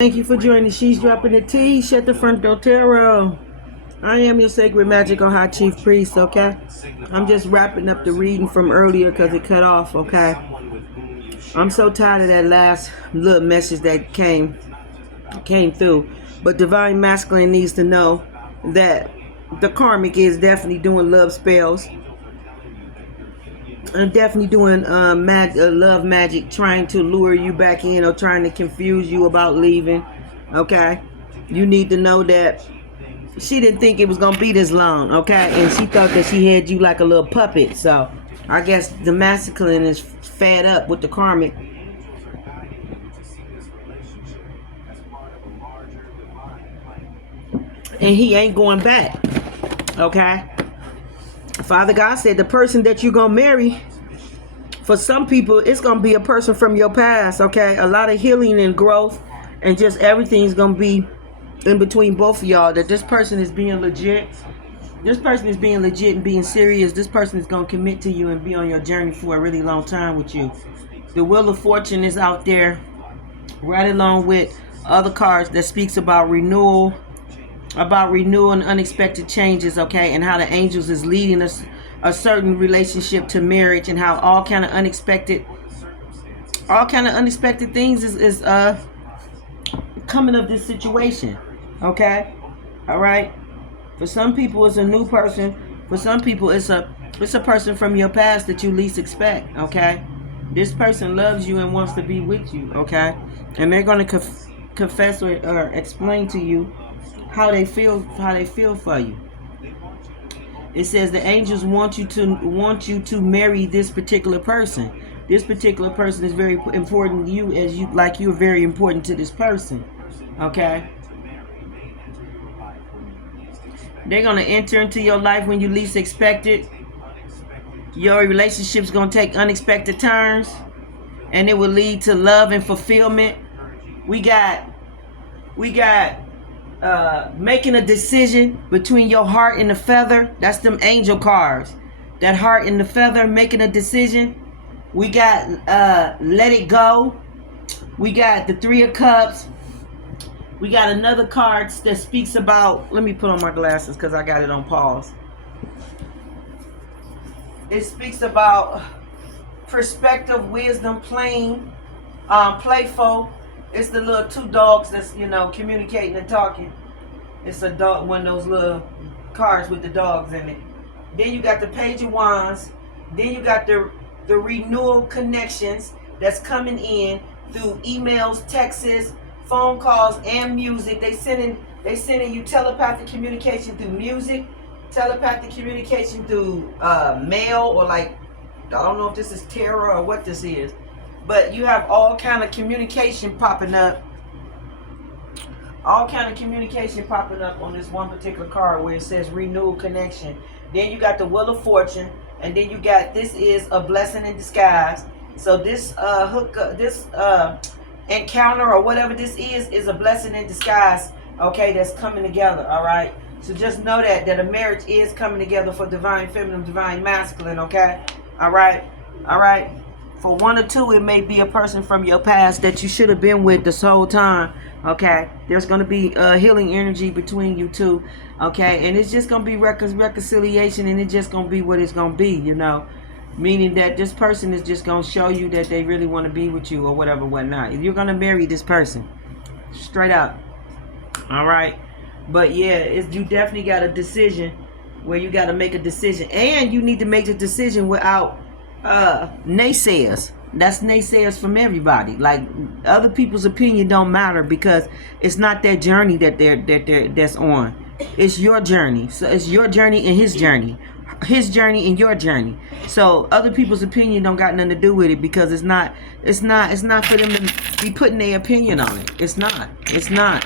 Thank you for joining. She's dropping the tea. Shut the front door, tarot. I am your sacred magical high chief priest. Okay, I'm just wrapping up the reading from earlier because it cut off. Okay, I'm so tired of that last little message that came through. But divine masculine needs to know that the karmic is definitely doing love spells. I'm definitely doing love magic, trying to lure you back in or trying to confuse you about leaving. Okay, you need to know that she didn't think it was gonna be this long. Okay, and she thought that she had you like a little puppet. So I guess the masculine is fed up with the karmic, and he ain't going back. Okay, Father God said the person that you're gonna marry, for some people, it's going to be a person from your past, okay? A lot of healing and growth, and just everything's going to be in between both of y'all. That this person is being legit. This person is being legit and being serious. This person is going to commit to you and be on your journey for a really long time with you. The Wheel of Fortune is out there, right along with other cards that speaks about renewal and unexpected changes, okay? And how the angels is leading us a certain relationship to marriage, and how all kind of unexpected things is coming of this situation. Okay, all right. For some people, it's a new person. For some people, it's a person from your past that you least expect. Okay, this person loves you and wants to be with you. Okay, and they're going to confess or explain to you how they feel for you. It says the angels want you to marry this particular person. This particular person is very important to you, as you're very important to this person. Okay? They're gonna enter into your life when you least expect it. Your relationship's gonna take unexpected turns, and it will lead to love and fulfillment. We got making a decision between your heart and the feather. That's them angel cards. That heart and the feather, making a decision. We got let it go. We got the Three of Cups. We got another card that speaks about, let me put on my glasses because I got it on pause. It speaks about perspective, wisdom, playing, playful. It's the little two dogs that's, communicating and talking. It's a dog, one of those little cards with the dogs in it. Then you got the Page of Wands. Then you got the renewal connections that's coming in through emails, texts, phone calls, and music. They sending you telepathic communication through music, telepathic communication through mail, or like, I don't know if this is tarot or what this is. But you have all kind of communication popping up. All kind of communication popping up on this one particular card where it says renewal connection. Then you got the Wheel of Fortune, and then you got this is a blessing in disguise. So this encounter or whatever this is a blessing in disguise. Okay, that's coming together. All right. So just know that a marriage is coming together for divine feminine, divine masculine. Okay. All right. All right. For one or two, it may be a person from your past that you should have been with this whole time. Okay, there's going to be healing energy between you two. Okay, and it's just going to be reconciliation, and it's just going to be what it's going to be, meaning that this person is just going to show you that they really want to be with you or whatever, whatnot. You're going to marry this person straight up. All right, but yeah, you definitely got a decision where you got to make a decision, and you need to make the decision without naysayers. That's naysayers from everybody. Like, other people's opinion don't matter, because it's not their journey that's on. It's your journey. So it's your journey and his journey and your journey. So other people's opinion don't got nothing to do with it, because it's not for them to be putting their opinion on it. It's not. It's only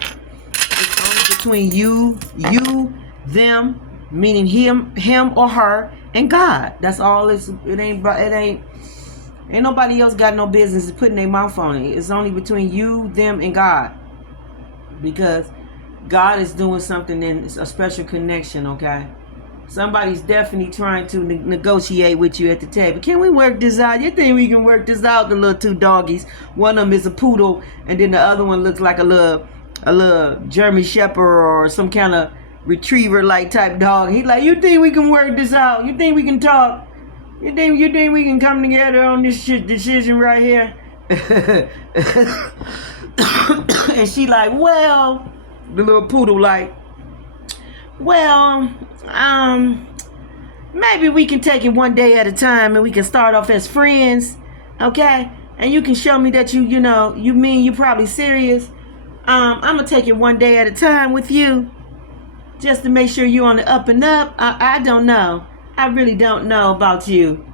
between you, them, meaning him or her, and God. That's all. Ain't nobody else got no business putting their mouth on it. It's only between you, them, and God, because God is doing something in a special connection. Okay, Somebody's definitely trying to negotiate with you at the table. Can we work this out? You think we can work this out? The little two doggies. One of them is a poodle, and then the other one looks like a little German Shepherd or some kind of retriever-like type dog. He's like, you think we can work this out? You think we can talk? You think we can come together on this shit decision right here? And she like, well, the little poodle like, well, maybe we can take it one day at a time and we can start off as friends, okay? And you can show me that you mean you probably serious. I'm gonna take it one day at a time with you, just to make sure you're on the up and up. I don't know. I really don't know about you,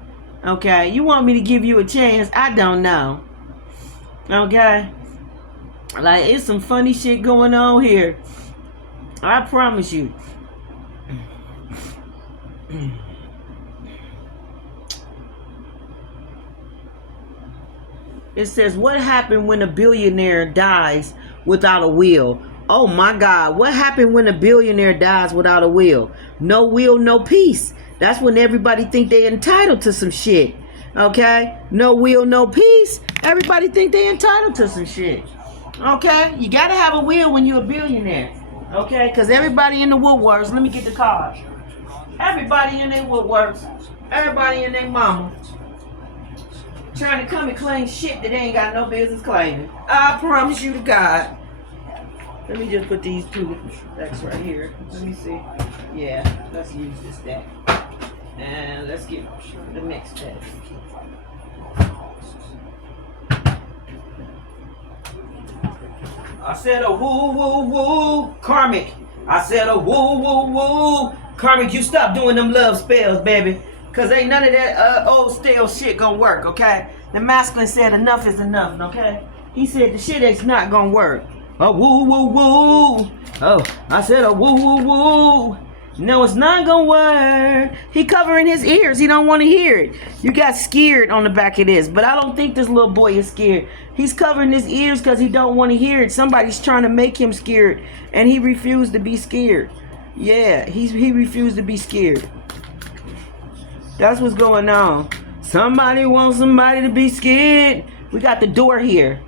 okay? You want me to give you a chance? I don't know, okay? Like, it's some funny shit going on here. I promise you. It says, what happened when a billionaire dies without a will? Oh my God, what happened when a billionaire dies without a will? No will, no peace. That's when everybody think they entitled to some shit. Okay? No will, no peace. Everybody think they entitled to some shit. Okay? You gotta have a will when you're a billionaire. Okay? Because everybody in the woodworks, let me get the card. Everybody in their woodworks, everybody in their mama, trying to come and claim shit that they ain't got no business claiming. I promise you to God. Let me just put these two decks right here. Let me see. Yeah, let's use this deck. And let's get the next deck. I said a woo woo woo, Karmic. I said a woo woo woo. Karmic, you stop doing them love spells, baby. Cause ain't none of that old stale shit gonna work, okay? The masculine said enough is enough, okay? He said the shit is not gonna work. A woo woo woo. Oh, I said a woo woo woo. No, it's not gonna work. He covering his ears. He don't want to hear it. You got scared on the back of this, but I don't think this little boy is scared. He's covering his ears because he don't want to hear it. Somebody's trying to make him scared, and he refused to be scared. Yeah, he refused to be scared. That's what's going on. Somebody wants somebody to be scared. We got the door here.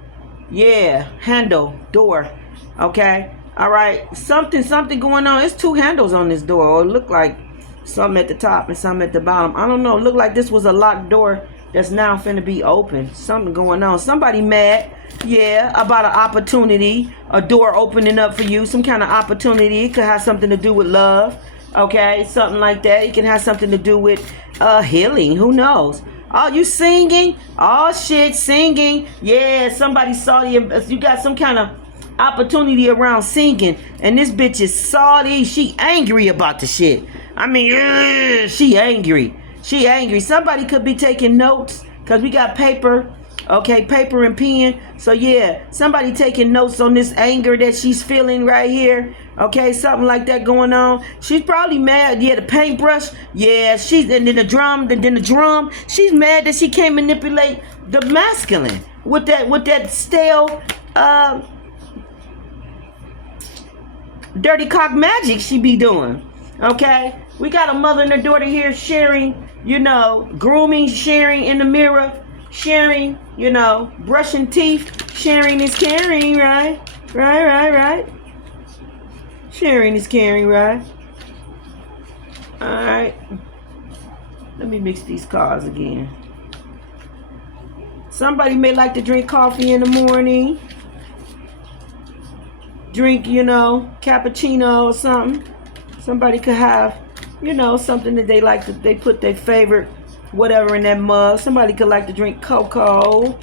Yeah, handle, door. Okay. All right. Something going on. There's two handles on this door. Or it looked like some at the top and some at the bottom. I don't know. It looked like this was a locked door that's now finna be open. Something going on. Somebody mad. Yeah, about an opportunity. A door opening up for you. Some kind of opportunity. It could have something to do with love. Okay. Something like that. It can have something to do with healing. Who knows? Oh, you singing? Oh, shit, singing. Yeah, somebody saw you. You got some kind of opportunity around singing. And this bitch is salty. She angry about the shit. I mean, she angry. She angry. Somebody could be taking notes because we got paper. Okay, paper and pen. So, yeah, somebody taking notes on this anger that she's feeling right here. Okay, something like that going on. She's probably mad. Yeah, the paintbrush. Yeah, and then the drum. She's mad that she can't manipulate the masculine with that stale dirty cock magic she be doing. Okay, we got a mother and a daughter here sharing, grooming, sharing in the mirror, sharing, brushing teeth. Sharing is caring, right? Right. Sharing is caring, right? Alright. Let me mix these cards again. Somebody may like to drink coffee in the morning. Drink, cappuccino or something. Somebody could have, something that they like they put their favorite whatever in that mug. Somebody could like to drink cocoa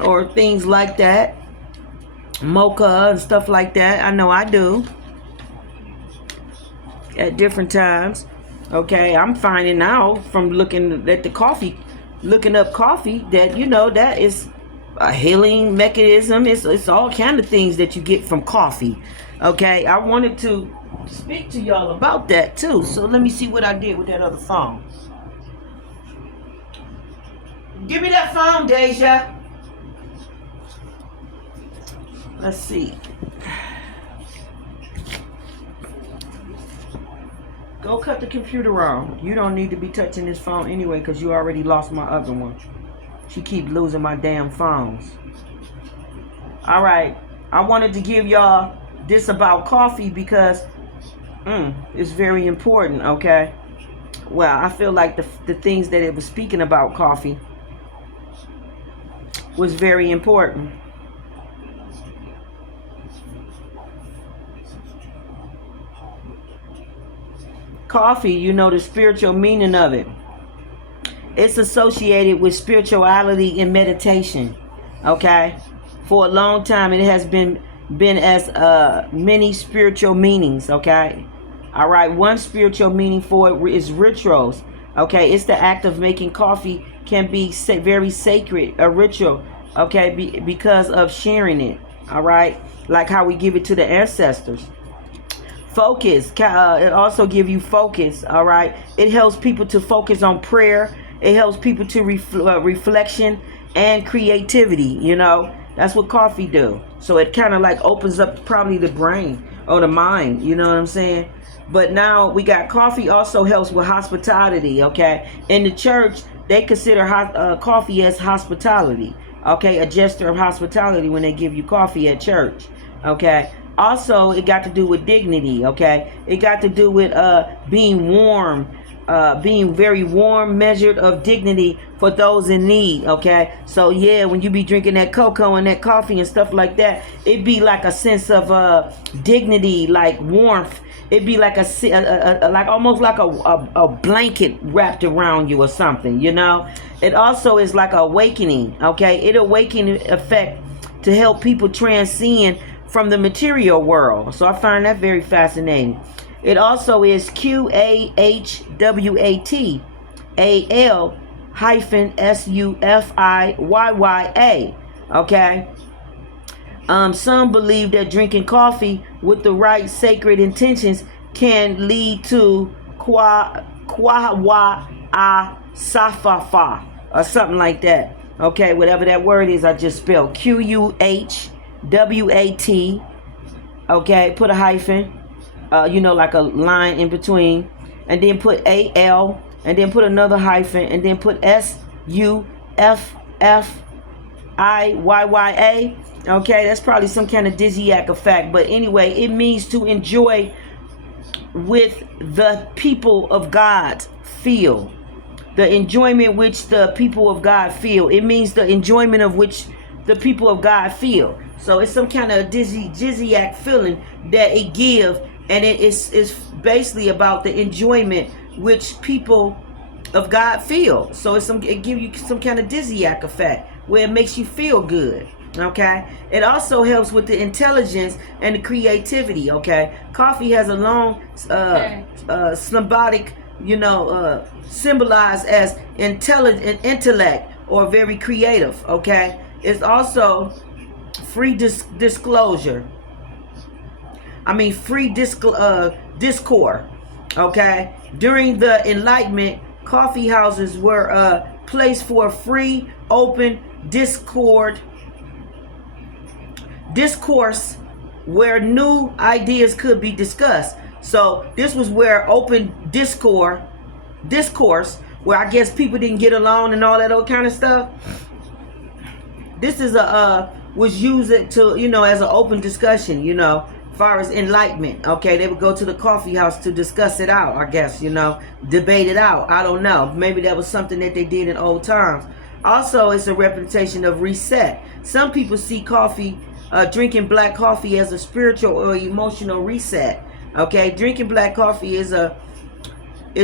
or things like that. Mocha and stuff like that. I know I do. At different times. Okay, I'm finding out from looking at the coffee, looking up coffee, that that is a healing mechanism. It's all kind of things that you get from coffee. Okay, I wanted to speak to y'all about that too. So let me see what I did with that other phone. Give me that phone, Deja. Let's see. Go cut the computer on. You don't need to be touching this phone anyway because you already lost my other one. She keep losing my damn phones. All right. I wanted to give y'all this about coffee because it's very important, okay? Well, I feel like the things that it was speaking about coffee was very important. Coffee, you know the spiritual meaning of it. It's associated with spirituality and meditation. Okay? For a long time it has been as many spiritual meanings, okay? All right, one spiritual meaning for it is rituals. Okay, it's the act of making coffee can be very sacred, a ritual, okay, because of sharing it. All right, like how we give it to the ancestors. Focus, it also give you focus. All right, it helps people to focus on prayer. It helps people to reflection and creativity. You know, that's what coffee do. So it kind of like opens up probably the brain or the mind. You know what I'm saying? But now we got coffee also helps with hospitality. Okay, in the church they consider coffee as hospitality. Okay, a gesture of hospitality when they give you coffee at church. Okay. Also, it got to do with dignity, okay? It got to do with being warm, being very warm, measured of dignity for those in need, okay? So, yeah, when you be drinking that cocoa and that coffee and stuff like that, it be like a sense of dignity, like warmth. It be like like almost like a blanket wrapped around you or something, you know? It also is like awakening, okay? It awakening effect to help people transcend from the material world. So I find that very fascinating. It also is QAHWATAL-SUFIYYA. Okay. Some believe that drinking coffee with the right sacred intentions can lead to Safafa or something like that. Okay, whatever that word is, I just spelled QUHWAT. Okay, put a hyphen, like a line in between, and then put AL, and then put another hyphen, and then put SUFFIYYA. Okay, that's probably some kind of dizziac effect, but anyway, it means to enjoy with the people of God feel. The enjoyment which the people of God feel. It means the enjoyment of which the people of God feel. So it's some kind of dizziac feeling that it gives, and it's basically about the enjoyment which people of God feel. So it gives you some kind of dizziac effect where it makes you feel good. Okay, it also helps with the intelligence and the creativity. Okay, coffee has a long symbolic, symbolized as intellect or very creative. Okay, it's also free disclosure. Free discord. Okay, during the Enlightenment, coffee houses were a place for free, open discourse where new ideas could be discussed. So this was where open discourse where I guess people didn't get along and all that old kind of stuff. This is was used to, as an open discussion, as far as enlightenment. Okay, they would go to the coffee house to discuss it out, I guess, debate it out. I don't know. Maybe that was something that they did in old times. Also, it's a representation of reset. Some people see drinking black coffee as a spiritual or emotional reset. Okay, drinking black coffee is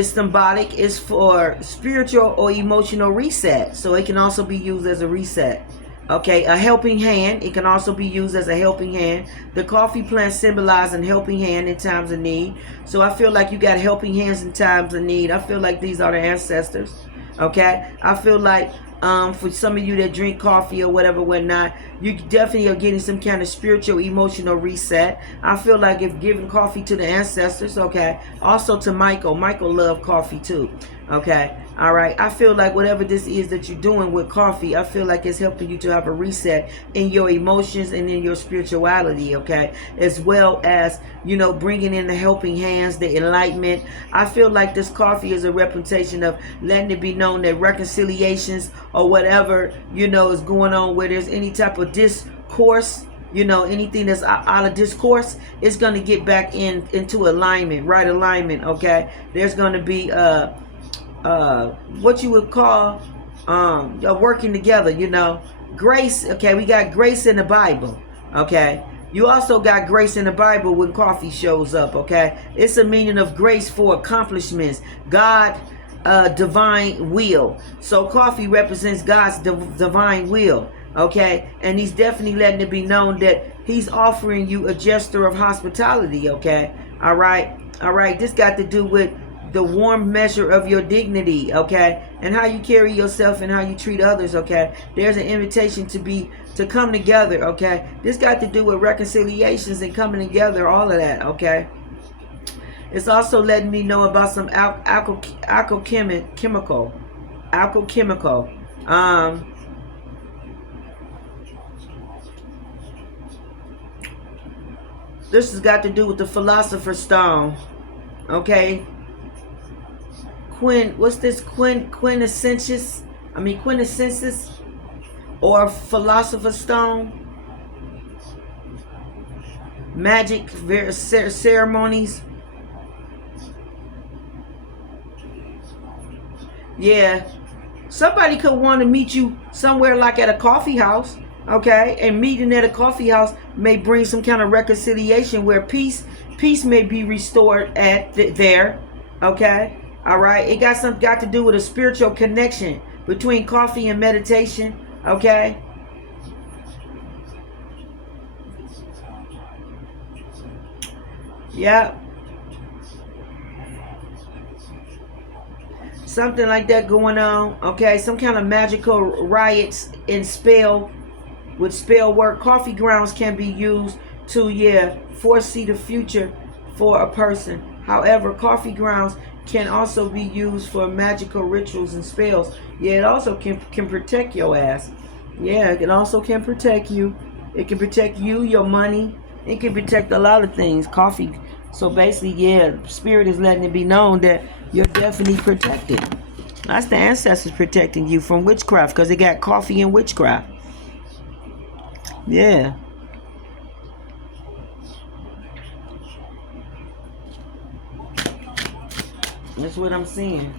symbolic. It's for spiritual or emotional reset. So it can also be used as a reset. Okay, a helping hand. It can also be used as a helping hand. The coffee plant symbolizing helping hand in times of need. So I feel like you got helping hands in times of need. I feel like these are the ancestors. Okay, I feel like for some of you that drink coffee or whatnot, you definitely are getting some kind of spiritual, emotional reset. I feel like if giving coffee to the ancestors, okay. Also to Michael loved coffee too. Okay. All right. I feel like whatever this is that you're doing with coffee, I feel like it's helping you to have a reset in your emotions and in your spirituality. Okay. As well as, bringing in the helping hands, the enlightenment. I feel like this coffee is a representation of letting it be known that reconciliations or whatever, is going on where there's any type of discourse, anything that's out of discourse, it's going to get back into alignment, right alignment. Okay. There's going to be what you would call working together, grace. Okay, we got grace in the Bible. Okay, you also got grace in the Bible when coffee shows up. Okay, it's a meaning of grace for accomplishments, God, divine will. So coffee represents God's divine will. Okay, and he's definitely letting it be known that he's offering you a gesture of hospitality. Okay, all right, this got to do with the warm measure of your dignity, okay, and how you carry yourself and how you treat others. Okay, there's an invitation to come together. Okay, this got to do with reconciliations and coming together, all of that. Okay, it's also letting me know about some alchemical. This has got to do with the philosopher's stone. Okay, quintessentious or philosopher's stone, magic ceremonies. Yeah, somebody could want to meet you somewhere like at a coffee house. Okay, and meeting at a coffee house may bring some kind of reconciliation where peace may be restored at there. Okay. All right, it got to do with a spiritual connection between coffee and meditation. Okay. Yeah. Something like that going on. Okay, some kind of magical riots in spell with spell work. Coffee grounds can be used to foresee the future for a person. However, coffee grounds can also be used for magical rituals and spells. Yeah, it also can protect your ass. Yeah, it also can protect you. It can protect you, your money. It can protect a lot of things. Coffee. So basically, spirit is letting it be known that you're definitely protected. That's the ancestors protecting you from witchcraft, because they got coffee and witchcraft. Yeah. That's what I'm seeing.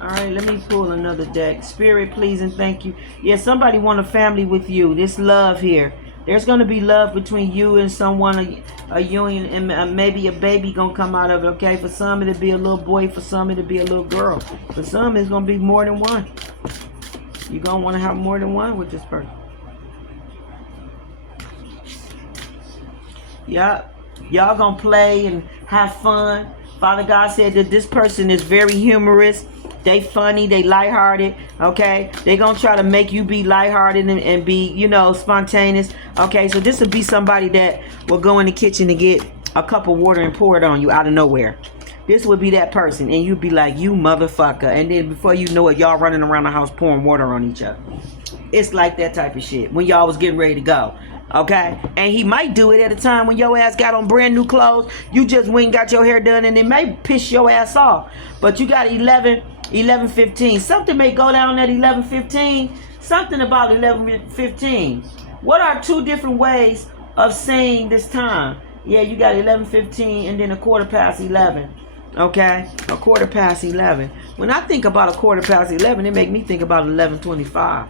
All right, let me pull another deck. Spirit, please and thank you. Yeah, somebody want a family with you. This love here. There's going to be love between you and someone, a union, and maybe a baby going to come out of it, okay? For some, it'll be a little boy. For some, it'll be a little girl. For some, it's going to be more than one. You're going to want to have more than one with this person. Yeah, y'all going to play and have fun. Father God said that this person is very humorous. They funny, they lighthearted, okay? They gonna try to make you be lighthearted and be, spontaneous, okay? So this would be somebody that will go in the kitchen and get a cup of water and pour it on you out of nowhere. This would be that person, and you'd be like, you motherfucker. And then before you know it, y'all running around the house pouring water on each other. It's like that type of shit when y'all was getting ready to go. Okay, and he might do it at a time when your ass got on brand new clothes. You just went and got your hair done, and it may piss your ass off. But you got 11:15. Something may go down at 11:15. Something about 11:15. What are two different ways of saying this time? Yeah, you got 11:15 and then 11:15. Okay, 11:15. When I think about 11:15, it make me think about 11:25.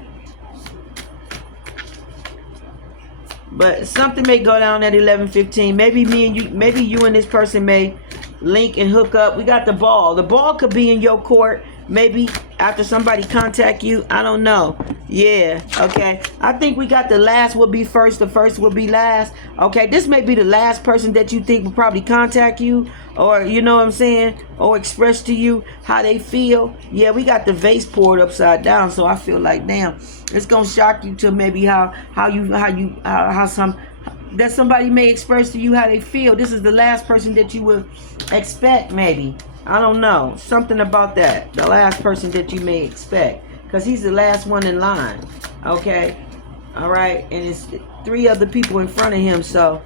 But something may go down at 11:15. Maybe you and this person may link and hook up. We got the ball. The ball could be in your court. Maybe after somebody contact you. I don't know. Yeah. Okay. I think we got the last will be first. The first will be last. Okay. This may be the last person that you think will probably contact you, or you know what I'm saying, or express to you how they feel. Yeah. We got the vase poured upside down, so I feel like damn, it's gonna shock you to maybe how somebody may express to you how they feel. This is the last person that you would expect, maybe. I don't know. Something about that. The last person that you may expect. Because he's the last one in line. Okay? Alright? And it's 3 other people in front of him. So,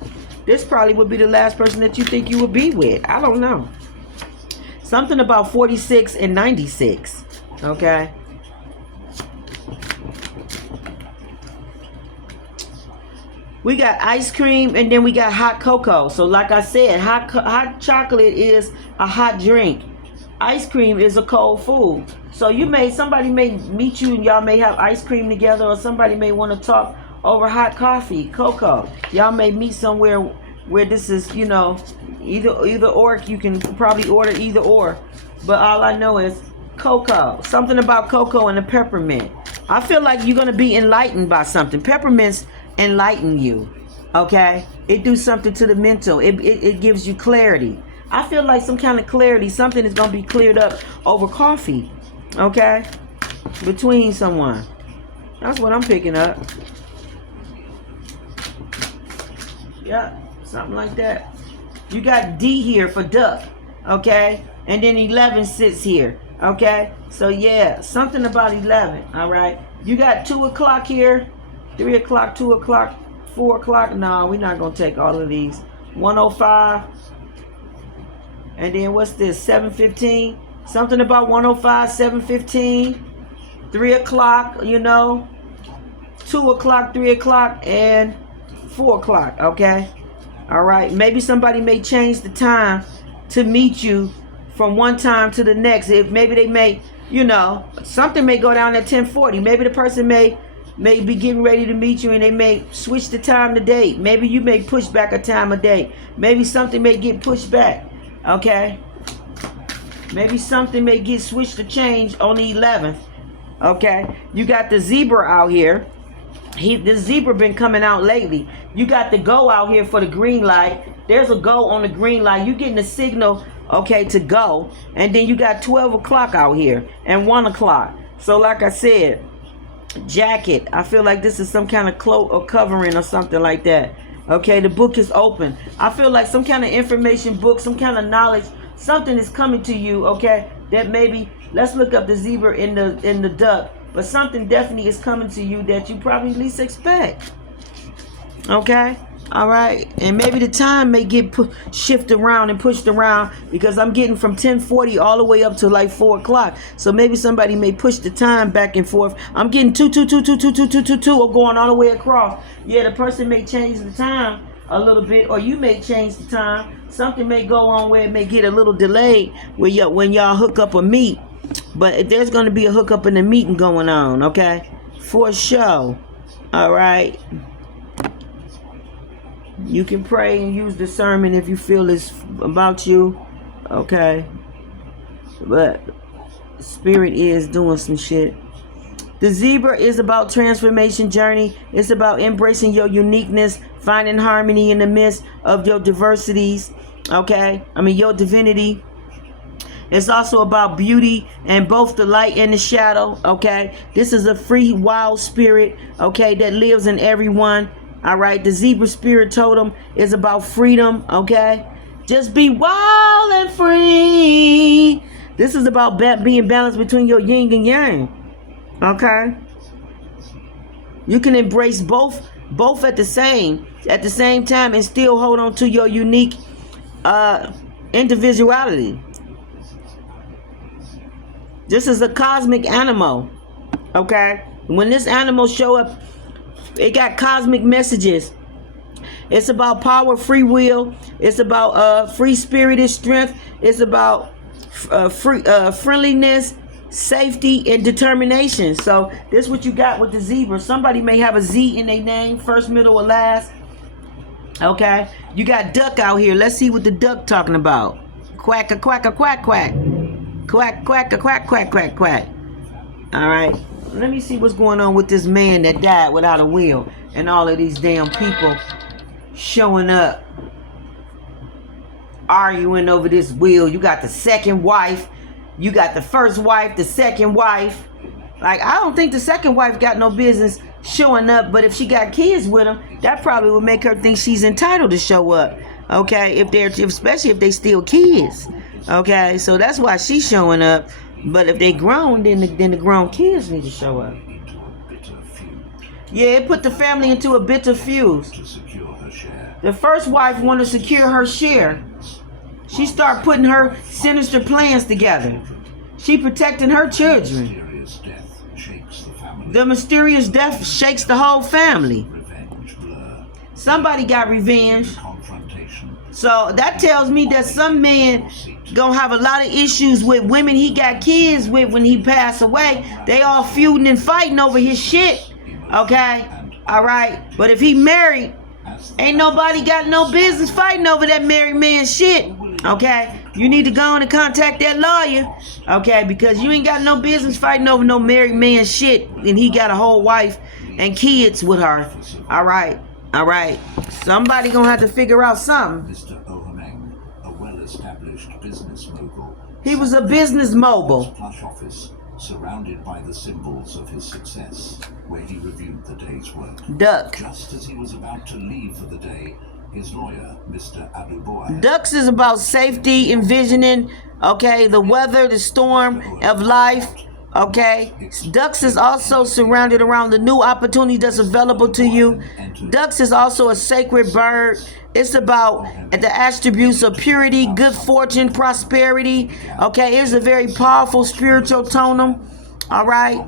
this probably would be the last person that you think you would be with. I don't know. Something about 46 and 96. Okay? We got ice cream and then we got hot cocoa. So like I said, hot chocolate is a hot drink. Ice cream is a cold food. So somebody may meet you and y'all may have ice cream together, or somebody may want to talk over hot coffee, cocoa. Y'all may meet somewhere where this is, either or. You can probably order either or. But all I know is cocoa. Something about cocoa and the peppermint. I feel like you're going to be enlightened by something. Peppermints enlighten you. Okay? It do something to the mental. It gives you clarity. I feel like some kind of clarity. Something is going to be cleared up over coffee. Okay? Between someone. That's what I'm picking up. Yeah, something like that. You got D here for duck. Okay? And then 11 sits here. Okay? So yeah, something about 11. Alright? You got 2 o'clock here. 3 o'clock, 2 o'clock, 4 o'clock. No, we're not going to take all of these. 105. And then what's this? 7:15. Something about 105, 7:15. 3 o'clock, 2 o'clock, 3 o'clock, and 4 o'clock. Okay? All right. Maybe somebody may change the time to meet you from one time to the next. Maybe they may, something may go down at 10:40. Maybe the person may be getting ready to meet you and they may switch the time to date. Maybe you may push back a time of day. Maybe something may get pushed back. Okay? Maybe something may get switched to change on the 11th. Okay? You got the zebra out here. This zebra been coming out lately. You got the go out here for the green light. There's a go on the green light. You getting a signal, okay, to go. And then you got 12 o'clock out here and 1 o'clock. So like I said, jacket. I feel like this is some kind of cloak or covering or something like that. Okay, the book is open. I feel like some kind of information book, some kind of knowledge, something is coming to you, okay? That maybe, let's look up the zebra in the duck, but something definitely is coming to you that you probably least expect. Okay? All right, and maybe the time may get shifted around and pushed around because I'm getting from 10:40 all the way up to like 4 o'clock. So maybe somebody may push the time back and forth. I'm getting 2 or going all the way across. Yeah, the person may change the time a little bit, or you may change the time. Something may go on where it may get a little delayed when y'all hook up or meet. But there's going to be a hookup and a meeting going on, okay? For sure. All right. You can pray and use discernment if you feel it's about you, okay? But Spirit is doing some shit. The zebra is about transformation journey. It's about embracing your uniqueness, finding harmony in the midst of your diversities, okay? Your divinity. It's also about beauty and both the light and the shadow, okay? This is a free, wild spirit, okay, that lives in everyone. All right, the zebra spirit totem is about freedom, okay? Just be wild and free. This is about being balanced between your yin and yang, okay? You can embrace both at the same time and still hold on to your unique individuality. This is a cosmic animal, okay? When this animal show up, it got cosmic messages. It's about power, free will. It's about free spirited strength. It's about friendliness, safety, and determination. So this is what you got with the zebra. Somebody may have a Z in their name, first, middle, or last. Okay. You got duck out here. Let's see what the duck talking about. Quack a quack a quack quack. Quack quack a quack quack quack quack. All right. Let me see what's going on with this man that died without a will and all of these damn people showing up arguing over this will. You got the second wife, you got the first wife, the second wife. Like, I don't think the second wife got no business showing up, but if she got kids with him, that probably would make her think she's entitled to show up. Okay, especially if they still kids. Okay, so that's why she's showing up. But if they grown, then the grown kids need to show up. Yeah, it put the family into a bitter fuse. The first wife wanted to secure her share. She started putting her sinister plans together. She protecting her children. The mysterious death shakes the whole family. Somebody got revenge. So that tells me that some man gonna have a lot of issues with women he got kids with when he passed away. They all feuding and fighting over his shit. Okay? Alright. But if he married, ain't nobody got no business fighting over that married man's shit. Okay? You need to go on and contact that lawyer. Okay? Because you ain't got no business fighting over no married man's shit. And he got a whole wife and kids with her. Alright? Alright. Somebody gonna have to figure out something. Mr. Ohameng, a well-established business mogul. He was a business mogul. Plush office, surrounded by the symbols of his success, where he reviewed the day's work. Duck. Just as he was about to leave for the day, his lawyer, Mr. Aduboah. Ducks is about safety, envisioning, okay, the weather, the storm of life. Okay, ducks is also surrounded around the new opportunity that's available to you. Ducks is also a sacred bird. It's about the attributes of purity, good fortune, prosperity. Okay, it's a very powerful spiritual totem. All right,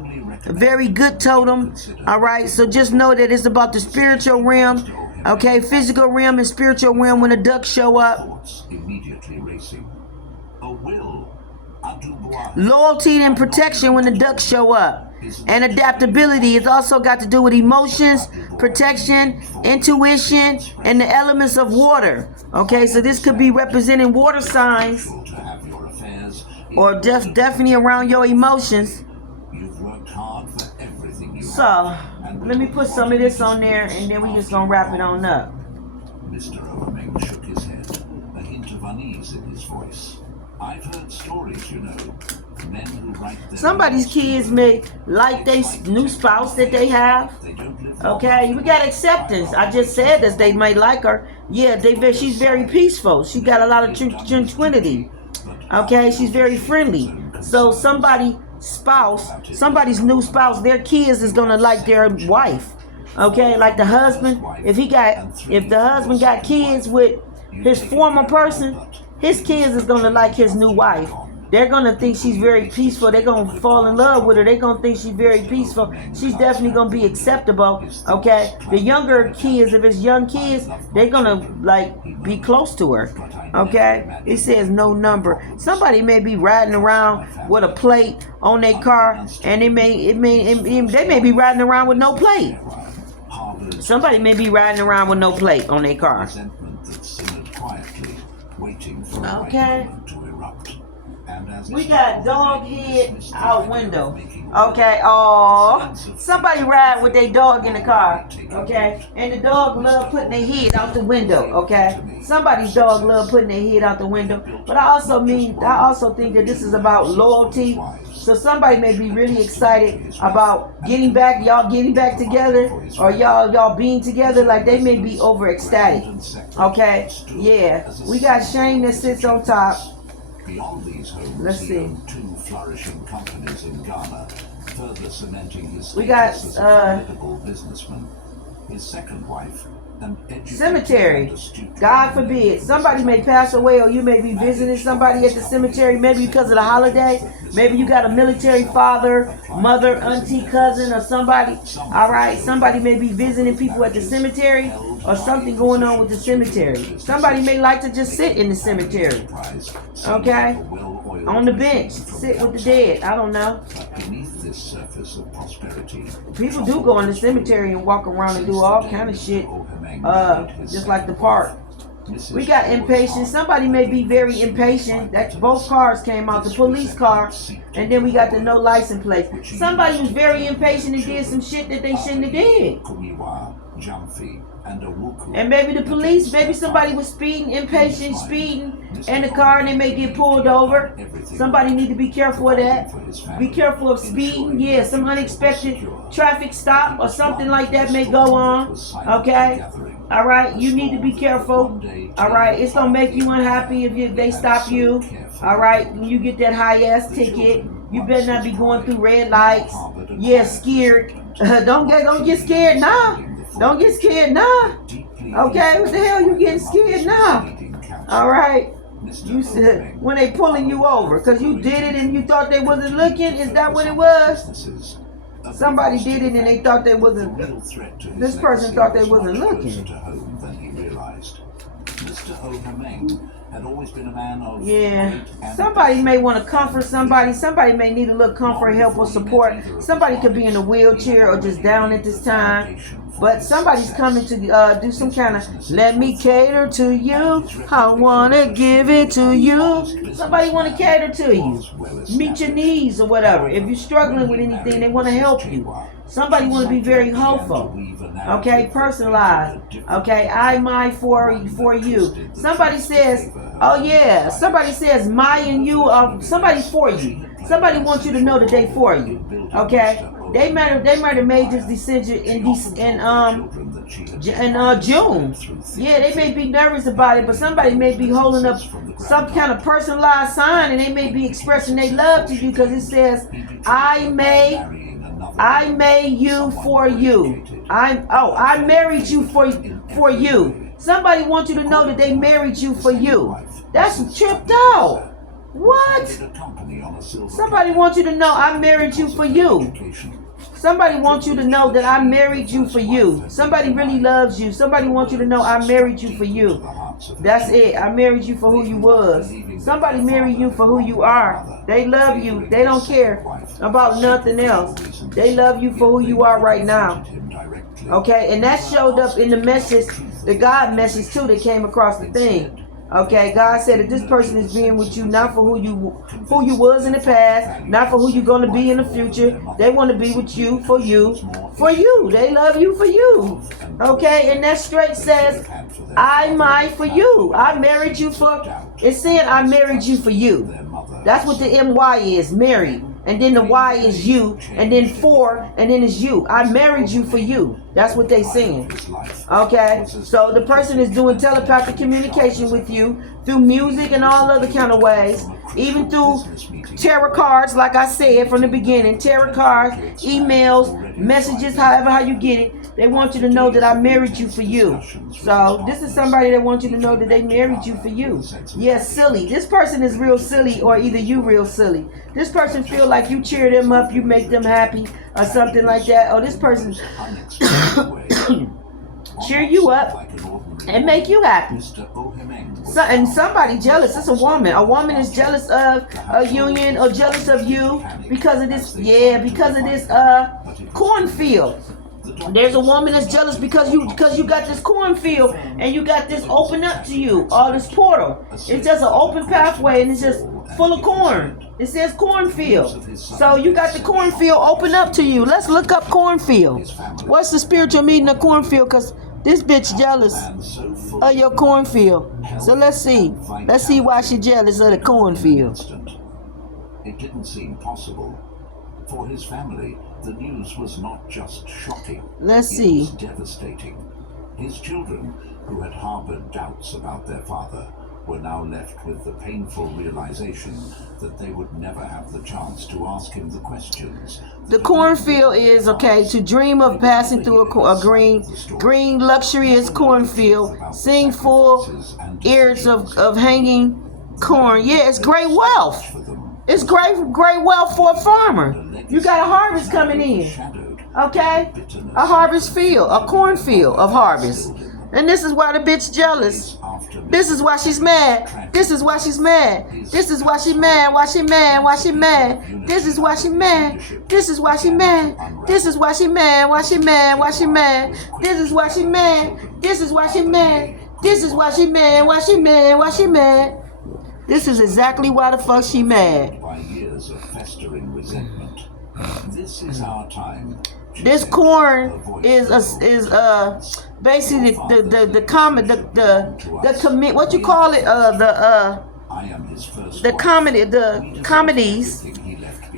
a very good totem. All right, so just know that it's about the spiritual realm. Okay, physical realm and spiritual realm when the ducks show up. Immediately racing. A will. Loyalty and protection when the ducks show up. And adaptability. It's also got to do with emotions, protection, intuition, and the elements of water. Okay, so this could be representing water signs. Or just definitely around your emotions. So, let me put some of this on there and then we just gonna wrap it on up. Mr. Ohameng shook his head, a hint of unease in his voice. I've heard stories, you know. Men who write their somebody's kids may like their new spouse that they have. Okay, we got acceptance. I just said this. They might like her. Yeah, she's very peaceful. She got a lot of tranquility. Okay, she's very friendly. So somebody's new spouse, their kids is gonna like their wife. Okay, like the husband. If the husband got kids with his former person, his kids is gonna like his new wife. They're gonna think she's very peaceful. They're gonna fall in love with her. They're gonna think she's very peaceful. She's definitely gonna be acceptable. Okay. The younger kids, if it's young kids, they're gonna like be close to her. Okay. It says no number. Somebody may be riding around with a plate on their car, and they may be riding around with no plate. Somebody may be riding around with no plate on their car. Okay. We got dog head out window. Okay. Oh, somebody ride with their dog in the car. Okay. And the dog love putting their head out the window. Okay. Somebody's dog love putting their head out the window. But I also think that this is about loyalty. So somebody may be really excited about y'all getting back together, or y'all being together. Like they may be over ecstatic. Okay. Yeah. We got Shane that sits on top. Beyond these homes, let's see. Two flourishing companies in Ghana, further cementing his status as a political businessman. His second wife, an cemetery. God forbid. Somebody may pass away, or you may be visiting somebody at the cemetery, maybe because of the holiday. Maybe you got a military father, mother, auntie, cousin, or somebody. All right. Somebody may be visiting people at the cemetery, or something going on with the cemetery. Somebody may like to just sit in the cemetery. Okay? On the bench. Sit with the dead. I don't know. Beneath this surface of prosperity, people do go in the cemetery and walk around and do all kind of shit. Just like the park. We got impatient. Somebody may be very impatient. That's both cars came out. The police car, and then we got the no license plate. Somebody was very impatient and did some shit that they shouldn't have did. And maybe the police, maybe somebody was speeding, impatient, speeding in the car, and they may get pulled over. Somebody need to be careful of that. Be careful of speeding. Yeah, some unexpected traffic stop or something like that may go on. Okay? All right, you need to be careful. All right, it's gonna make you unhappy if they stop you. All right, when you get that high ass ticket, you better not be going through red lights. Yeah, scared. Don't get scared, nah. Don't get scared, nah. Okay, what the hell you getting scared, nah? All right. You said when they pulling you over because you did it and you thought they wasn't looking. Is that what it was? Somebody did it and they thought they wasn't. This person thought they wasn't looking. Had always been a man of somebody may want to comfort somebody. Somebody may need a little comfort, help, or support. Somebody could be in a wheelchair or just down at this time. But somebody's coming to do some kind of, let me cater to you. I want to give it to you. Somebody want to cater to you. Meet your needs or whatever. If you're struggling with anything, they want to help you. Somebody want to be very hopeful. Okay, personalized. Okay, I, my, for you. Somebody says, oh yeah. Somebody says my and you are somebody for you. Somebody wants you to know that they for you. Okay, they might have made this decision in June. Yeah, they may be nervous about it, but somebody may be holding up some kind of personalized sign, and they may be expressing their love to you because it says, I made you for you. I married you for you. Somebody wants you to know that they married you for you. That's tripped out. What? Somebody wants you to know I married you for you. Somebody wants you to know that I married you for you. Somebody really loves you. Somebody wants you to know I married you for you. That's it. I married you for who you was. Somebody married you for who you are. They love you. They don't care about nothing else. They love you for who you are right now. Okay, and that showed up in the message, the God message too, that came across the thing. Okay, God said that this person is being with you not for who you was in the past, not for who you're going to be in the future. They want to be with you for you. For you. They love you for you. Okay, and that straight says, I for you. I married you for, it's saying I married you for you. That's what the MY is, married. And then the Y is you, and then for, and then it's you. I married you for you. That's what they saying. Okay? So the person is doing telepathic communication with you through music and all other kind of ways. Even through tarot cards, like I said from the beginning. Tarot cards, emails, messages, however how you get it. They want you to know that I married you for you. So this is somebody that wants you to know that they married you for you. Yes, silly. This person is real silly, or either you real silly. This person feel like you cheer them up, you make them happy, or something like that. Or this person cheer you up and make you happy. So, and somebody jealous. It's a woman. A woman is jealous of a union or jealous of you because of this. Yeah, because of this cornfield. There's a woman that's jealous because you got this cornfield and you got this open up to you, all this portal. It's just an open pathway and it's just full of corn. It says cornfield. So you got the cornfield open up to you. Let's look up cornfield. What's the spiritual meaning of cornfield? Because this bitch jealous of your cornfield. So let's see. Let's see why she jealous of the cornfield. It didn't seem possible. For his family, the news was not just shocking. Let's see. It was devastating. His children, who had harbored doubts about their father, were now left with the painful realization that they would never have the chance to ask him the questions. The cornfield is, okay, to dream of passing through a green luxurious cornfield, seeing full ears of hanging corn. Yeah, it's great wealth. It's great wealth for a farmer. You got a harvest coming in. Okay? A harvest field, a cornfield of harvest. And this is why the bitch jealous. This is why she's mad. This is why she's mad. This is why she mad. Why she mad? Why she mad? This is why she mad. This is why she mad. This is why she mad. Why she mad? Why she mad? This is why she mad. This is why she mad. This is why she mad. Why she mad? Why she mad? This is exactly why the fuck she mad. By years of festering resentment. This is our time. This corn is basically the comment the what you call it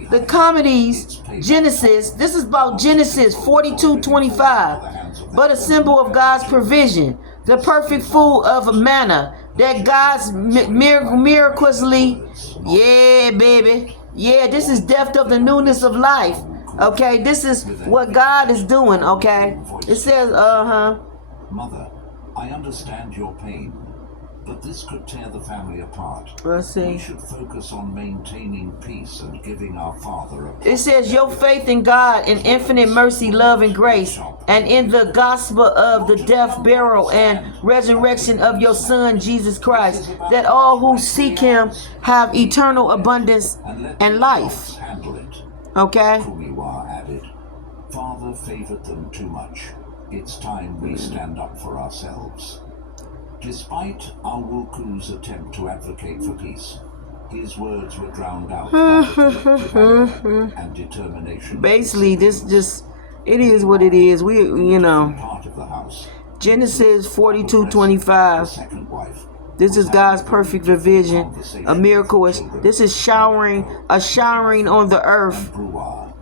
the comedies Genesis. This is about Genesis 42:25. but a symbol of God's provision. The perfect food of manna that God's miraculously, yeah, baby. Yeah, this is depth of the newness of life. Okay, this is what God is doing, okay? It says, Mother, I understand your pain, but this could tear the family apart. Let's see. We should focus on maintaining peace and giving our Father a... It says, your faith in God in infinite mercy, love, and grace, and in the gospel of the death, burial, and resurrection of your Son, Jesus Christ, that all who seek him have eternal abundance and life. Handle it. Okay? Kumiwa added, Father favored them too much. It's time we stand up for ourselves. Despite Awuku's attempt to advocate for peace, his words were drowned out by anger and determination. Basically, it is what it is. We, Part of the house. Genesis 42:25. Second wife. This is God's perfect provision. A miracle this is a showering on the earth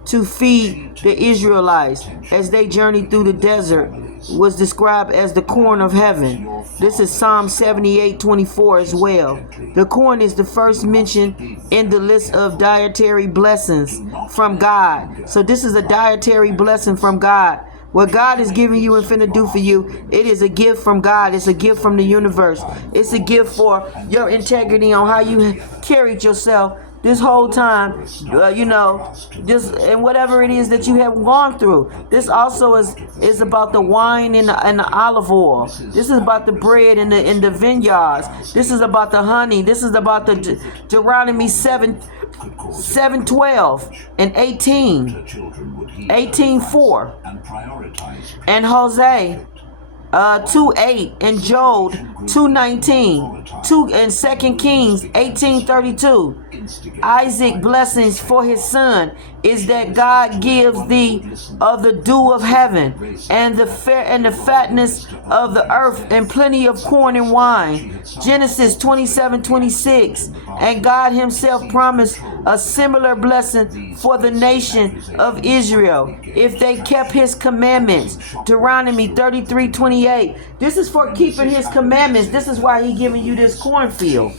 to feed the Israelites as they journeyed through the desert, was described as the corn of heaven. This is Psalm 78:24 as well. The corn is the first mention in the list of dietary blessings from God. So this is a dietary blessing from God. What God is giving you and finna do for you, it is a gift from God. It's a gift from the universe. It's a gift for your integrity on how you carried yourself this whole time, just and whatever it is that you have gone through. This also is about the wine and the olive oil. This is about the bread in the vineyards. This is about the honey. This is about the Deuteronomy 7:12 and 18:4 and Hosea 2:8 and Job 2:19 and 2 Kings 18:32. Isaac blessings for his son is that God gives thee of the dew of heaven and the fatness of the earth and plenty of corn and wine. Genesis 27:26. And God himself promised a similar blessing for the nation of Israel if they kept his commandments. Deuteronomy 33:28. This is for keeping his commandments. This is why he giving you this cornfield.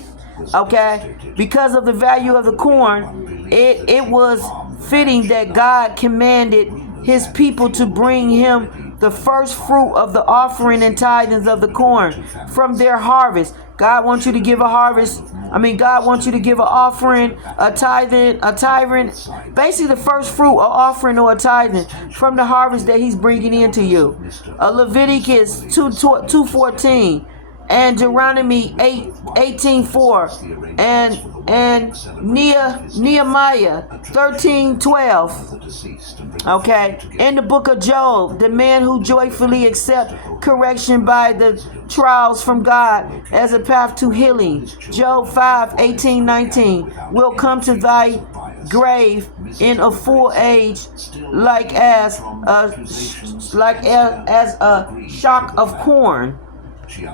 Okay? Because of the value of the corn, it was fitting that God commanded his people to bring him the first fruit of the offering and tithings of the corn from their harvest. God wants you to give a harvest. God wants you to give an offering, a tithing, basically the first fruit, an offering or a tithing from the harvest that he's bringing into you. Leviticus 2:14 and Deuteronomy 18:4 and Nehemiah 13:12. Okay, in the book of Job, the man who joyfully accepts correction by the trials from God as a path to healing. Job 5:18-19 will come to thy grave in a full age, like as a shock of corn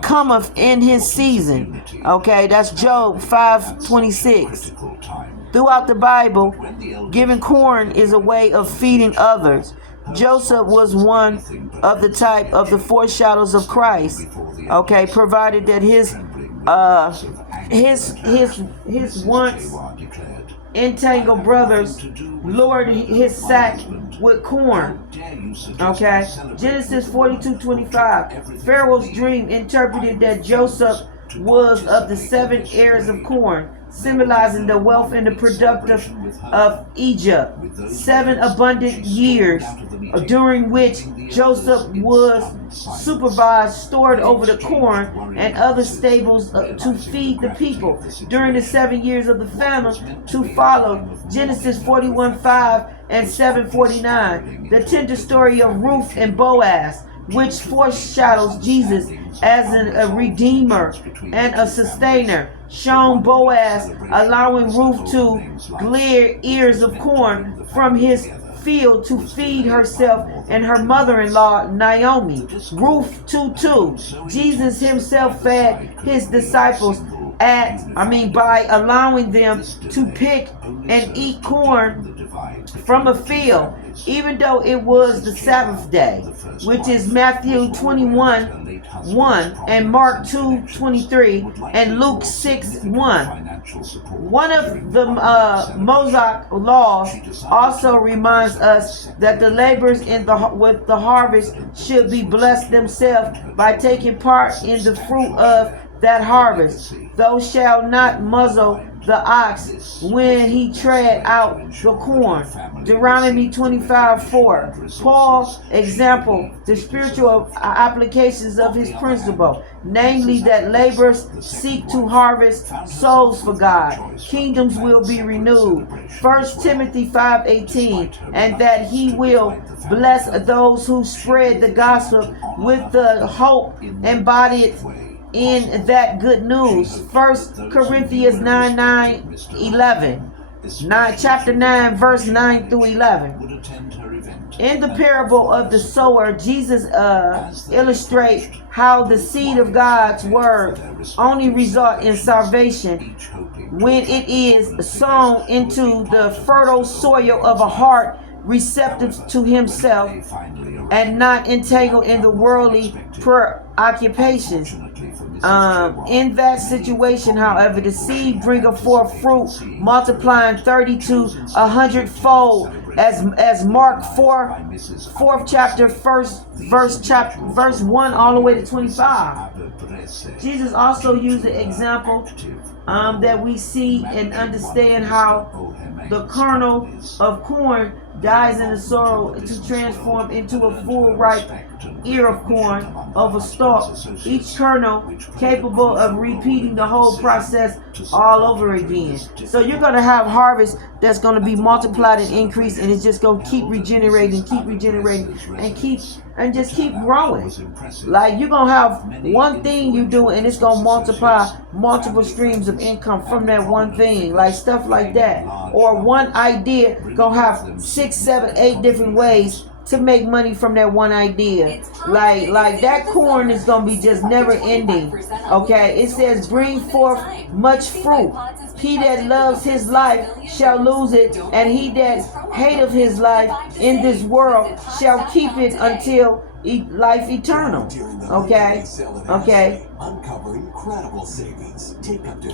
cometh in his season. Okay, that's Job 5:26. Throughout the Bible, giving corn is a way of feeding others. Joseph was one of the type of the foreshadows of Christ. Okay, provided that his once entangled brothers lured his sack with corn. Okay, Genesis 42:25. Pharaoh's dream interpreted that Joseph was of the 7 heirs of corn, symbolizing the wealth and the productive of Egypt. 7 abundant years during which Joseph was supervised, stored over the corn and other stables to feed the people during the 7 years of the famine to follow. Genesis 41:5 and 7:49. The tender story of Ruth and Boaz, which foreshadows Jesus as a redeemer and a sustainer, shown Boaz allowing Ruth to glean ears of corn from his field to feed herself and her mother-in-law Naomi. Ruth 2:2. Jesus himself fed his disciples by allowing them to pick and eat corn from a field, even though it was the Sabbath day, which is Matthew 21:1 and Mark 2:23 and Luke 6:1. One of the Mosaic laws also reminds us that the laborers with the harvest should be blessed themselves by taking part in the fruit of that harvest. Thou shalt not muzzle the ox when he tread out the corn. Deuteronomy 25:4. Paul's example, the spiritual applications of his principle, namely that laborers seek to harvest souls for God. Kingdoms will be renewed. 1 Timothy 5:18, and that he will bless those who spread the gospel with the hope embodied in that good news. 1 Corinthians 9:11. Chapter 9, verse 9 through 11. In the parable of the sower, Jesus illustrates how the seed of God's word only results in salvation when it is sown into the fertile soil of a heart receptive to himself and not entangled in the worldly preoccupations. In that situation, however, the seed bringeth forth fruit, multiplying 30 to 100-fold, as Mark 4th chapter, verse 1 all the way to 25. Jesus also used the example that we see and understand how the kernel of corn dies in the soil to transform into a full ripe ear of corn of a stalk, each kernel capable of repeating the whole process all over again. So you're going to have harvest that's going to be multiplied and increased, and it's just going to keep regenerating, and just keep growing. Like you're going to have one thing you do, and it's going to multiply multiple streams of income from that one thing, like stuff like that. Or one idea going to have 6, 7, 8 different ways to make money from that one idea. Like that corn is going to be just never ending. Okay, it says bring forth much fruit. He that loves his life shall lose it, and he that hateth his life in this world shall keep it until life eternal. Okay. Uncover incredible savings. Take up to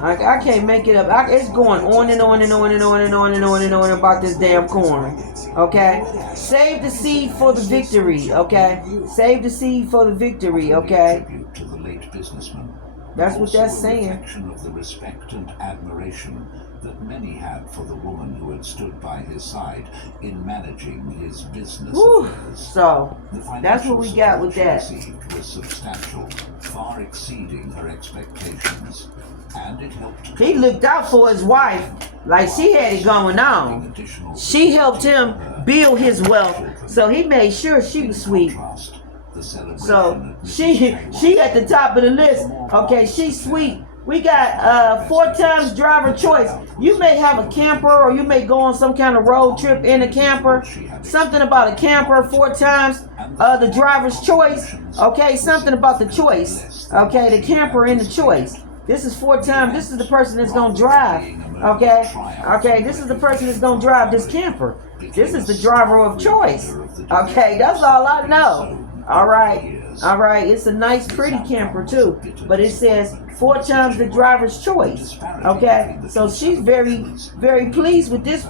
I can't make it up. It's going on and on and on and on and on and on and on about this damn corn. Okay. Save the seed for the victory. Okay. Save the seed for the victory. Okay. To the late businessman. That's what that's saying. A reflection of the respect and admiration that many had for the woman who had stood by his side in managing his business affairs. So that's what we got with that. Received was substantial, far exceeding her expectations, and it helped. He looked out for his wife like she had it going on. She helped him build his wealth, so he made sure she was sweet. So she at the top of the list. Okay, she's sweet. We got 4 times driver choice. You may have a camper, or you may go on some kind of road trip in a camper. Something about a camper, 4 times the driver's choice. Okay, something about the choice. Okay, the camper in the choice. This is 4 times. This is the person that's gonna drive. Okay, this is the person that's gonna drive this camper. This is the driver of choice. Okay, that's all I know. All right. It's a nice, pretty camper too, but it says 4 times the driver's choice. Okay, so she's very, very pleased with this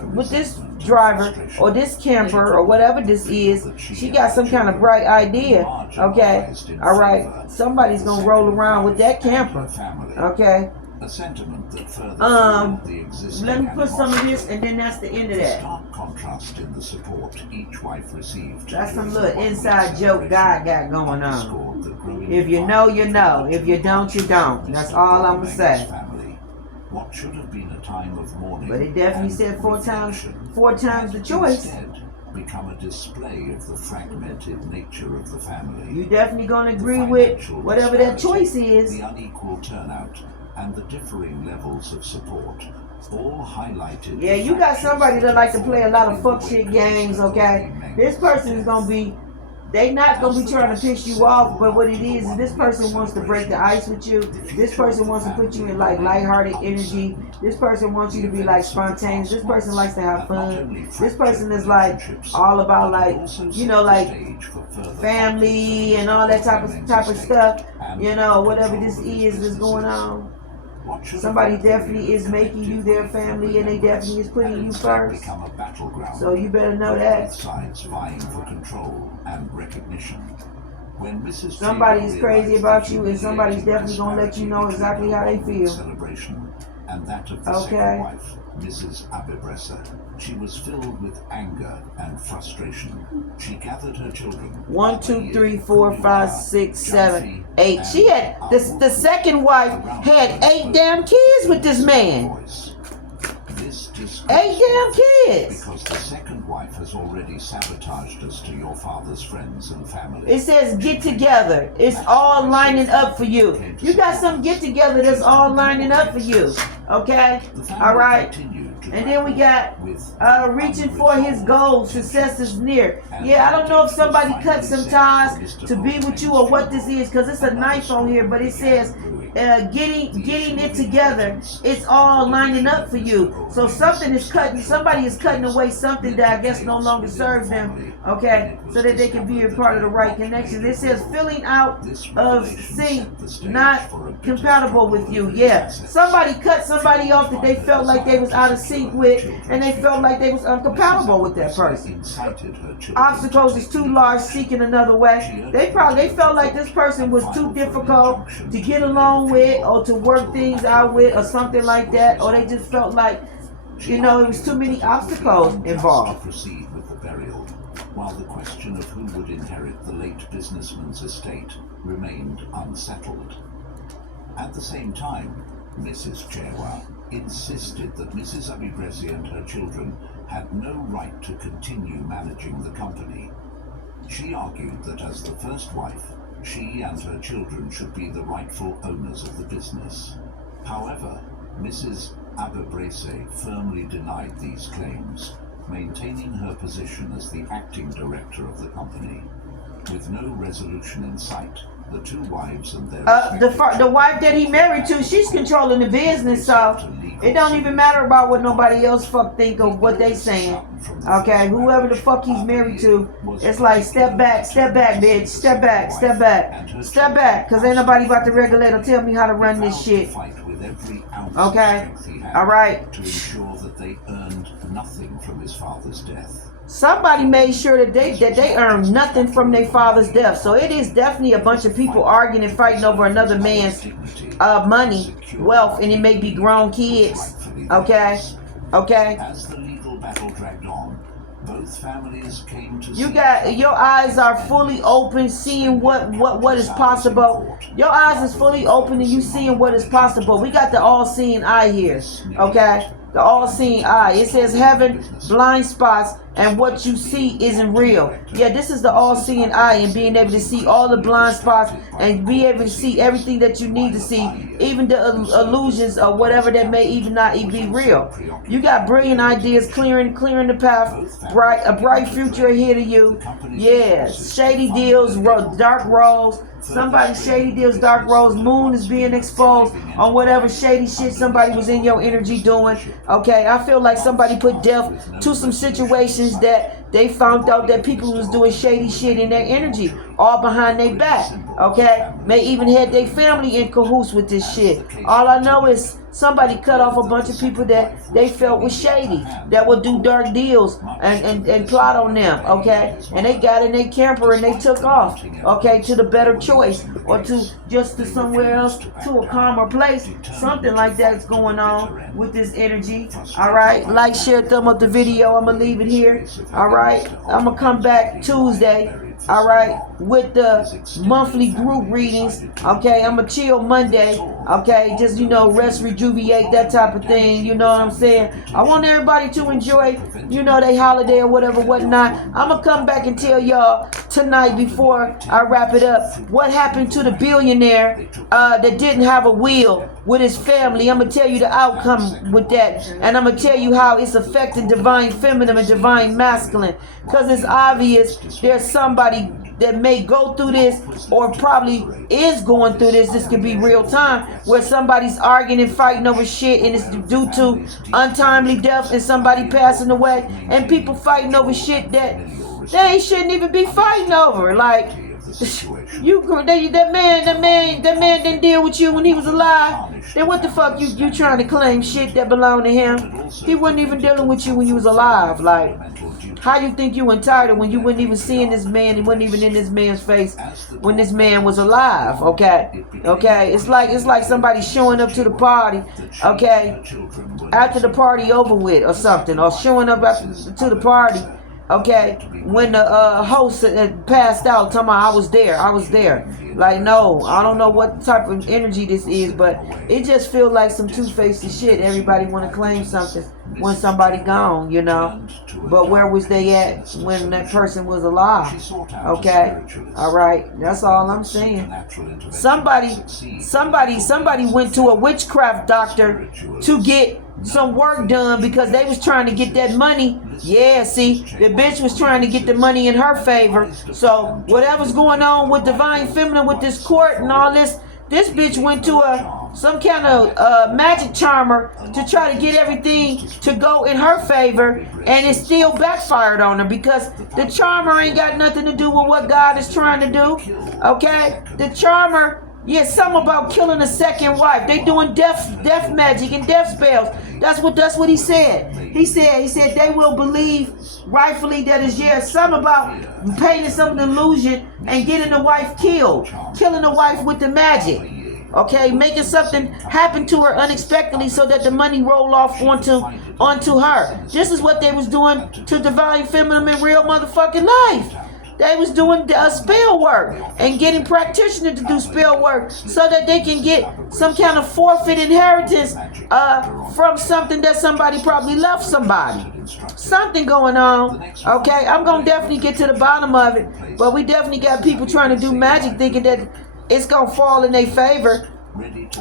driver or this camper or whatever this is. She got some kind of bright idea. Okay, all right. Somebody's gonna roll around with that camper. Okay. A sentiment that further the existing let me put some of this, and then that's the end of that. Stark contrast in the support each wife received. That's some little inside joke God got going on. If you know, you know. If you don't, you don't. That's all I'm gonna say. What should have been a time of mourning, but it definitely said 4 times the choice. Instead, become a display of the fragmented nature of the family. You definitely gonna agree with whatever that choice is. The unequal turnout and the differing levels of support, all highlighted. Yeah, you got somebody that like to play a lot of fuck shit games, okay? This person is gonna be They not gonna be trying to piss you off, but what it is this person wants to break the ice with you. This person wants to put you in like lighthearted energy. This person wants you to be like spontaneous. This person likes to have fun. This person is like all about like, you know, like family and all that type of stuff. You know, whatever this is that's going on. Somebody definitely is making you their family, and they definitely is putting you first. So you better know that. Sides vying for control and recognition. When Mrs. Somebody is crazy about you, and somebody's definitely gonna let you know exactly how they feel. Celebration, and that of the second wife, Mrs. Abebresa. She was filled with anger and frustration. She gathered her children. 1, 2, 3, 4, 5, 6, 7, 8. She had the second wife had 8 damn kids with this man. 8 damn kids. Because the second wife has already sabotaged us to your father's friends and family. It says get together. It's all lining up for you. You got some get together that's all lining up for you. Okay? All right. And then we got reaching for his goals. Success is near. Yeah, I don't know if somebody cut some ties to be with you or what this is, because it's a knife on here, but it says getting it together. It's all lining up for you. So something is cutting. Somebody is cutting away something that I guess no longer serves them. Okay, so that they can be a part of the right connection. It says filling out of sync, not compatible with you. Yeah, somebody cut somebody off that they felt like they was out of sync with, and they felt like they was uncompatible with that person. Obstacles is too large, seeking another way. They felt like this person was too difficult to get along with, or to work things out with, or something like that, or they just felt like, you know, it was too many obstacles involved. While the question of who would inherit the late businessman's estate remained unsettled. At the same time, Mrs. Chewa insisted that Mrs. Abibresi and her children had no right to continue managing the company. She argued that as the first wife, she and her children should be the rightful owners of the business. However, Mrs. Abebresi firmly denied these claims, maintaining her position as the acting director of the company. With no resolution in sight, the two wives and their the wife that he married to, she's controlling the business, so it don't even matter about what nobody else think of what they saying. Okay, whoever the fuck he's married to, it's like step back, bitch, step back, because ain't nobody about to regulate or tell me how to run this shit. Okay, all right. To ensure that they earned nothing from his father's death. Somebody made sure that they earned nothing from their father's death. So it is definitely a bunch of people arguing and fighting over another man's money, wealth, and it may be grown kids. Okay. As the legal battle dragged on, both families came to your eyes are fully open, seeing what is possible. Your eyes is fully open and you seeing what is possible. We got the all-seeing eye here. Okay. The all-seeing eye. It says having blind spots and what you see isn't real. Yeah, this is the all-seeing eye, and being able to see all the blind spots and be able to see everything that you need to see, even the illusions or whatever that may even not even be real. You got brilliant ideas, clearing the path, a bright future ahead of you. Yeah, shady deals, dark roads. Somebody shady deals, dark roads. Moon is being exposed on whatever shady shit somebody was in your energy doing. Okay, I feel like somebody put death to some situations that they found out that people was doing shady shit in their energy, all behind their back. Okay, may even had their family in cahoots with this shit. All I know is somebody cut off a bunch of people that they felt was shady, that would do dark deals and plot on them, okay? And they got in their camper and they took off, okay, to the better choice, or to just to somewhere else, to a calmer place. Something like that's going on with this energy. All right, like, share, thumb up the video. I'm gonna leave it here. All right, I'm gonna come back Tuesday. All right, with the monthly group readings. Okay, I'm gonna chill Monday. Okay, just, you know, rest, rejuvenate, that type of thing. You know what I'm saying? I want everybody to enjoy, you know, their holiday or whatnot. I'm gonna come back and tell y'all tonight before I wrap it up what happened to the billionaire that didn't have a will with his family. I'm gonna tell you the outcome with that, and I'm gonna tell you how it's affecting divine feminine and divine masculine, because it's obvious there's somebody that may go through this or probably is going through this. This could be real time where somebody's arguing and fighting over shit and it's due to untimely death and somebody passing away and people fighting over shit that they shouldn't even be fighting over. Like, that man didn't deal with you when he was alive. Then what the fuck you trying to claim shit that belonged to him? He wasn't even dealing with you when you was alive. Like, how you think you entitled when you wasn't even seeing this man and wasn't even in this man's face when this man was alive? Okay, it's like somebody showing up to the party, okay, after the party over with or something, or showing up to the party, okay, when the host had passed out, talking about I was there. Like, no, I don't know what type of energy this is, but it just feels like some two-faced shit. Everybody want to claim something when somebody gone, you know. But where was they at when that person was alive? Okay, all right, that's all I'm saying. Somebody went to a witchcraft doctor to get some work done because they was trying to get that money. Yeah, see, the bitch was trying to get the money in her favor. So whatever's going on with Divine Feminine with this court and all this bitch went to some kind of magic charmer to try to get everything to go in her favor, and it still backfired on her because the charmer ain't got nothing to do with what God is trying to do. Okay, the charmer. Yeah, something about killing a second wife. They doing death magic and death spells. That's what he said. He said they will believe rightfully that is something about painting some illusion and getting the wife killed, killing the wife with the magic. Okay, making something happen to her unexpectedly so that the money roll off onto her. This is what they was doing to Divine Feminine in real motherfucking life. They was doing spell work and getting practitioners to do spell work so that they can get some kind of forfeit inheritance from something that somebody probably left somebody. Something going on. Okay, I'm going to definitely get to the bottom of it. But we definitely got people trying to do magic thinking that it's going to fall in their favor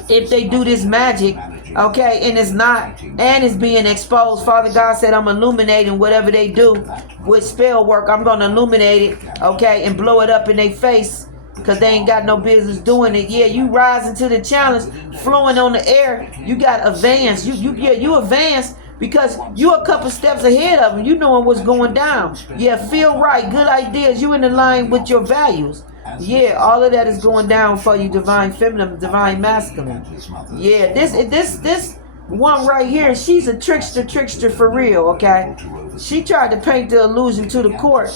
if they do this magic, okay, and it's not, and it's being exposed. Father God said, I'm illuminating whatever they do with spell work. I'm going to illuminate it, okay, and blow it up in their face because they ain't got no business doing it. Yeah, you rising to the challenge, flowing on the air. You got advance. You advance because you a couple steps ahead of them. You knowing what's going down. Yeah, feel right, good ideas. You in the line with your values. Yeah, all of that is going down for you, Divine Feminine, Divine Masculine. Yeah, this one right here, she's a trickster for real, okay? She tried to paint the illusion to the court.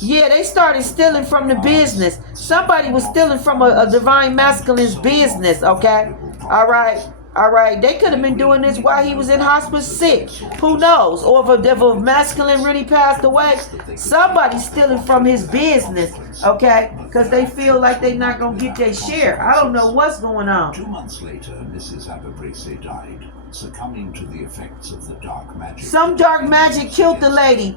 Yeah, they started stealing from the business. Somebody was stealing from a Divine Masculine's business, okay? All right, they could have been doing this while he was in hospice sick. Who knows? Or if a masculine really passed away, somebody's stealing from his business, okay? Because they feel like they're not going to get their share. I don't know what's going on. 2 months later, Mrs. Aberbracey died, succumbing to the effects of the dark magic. Some dark magic killed the lady,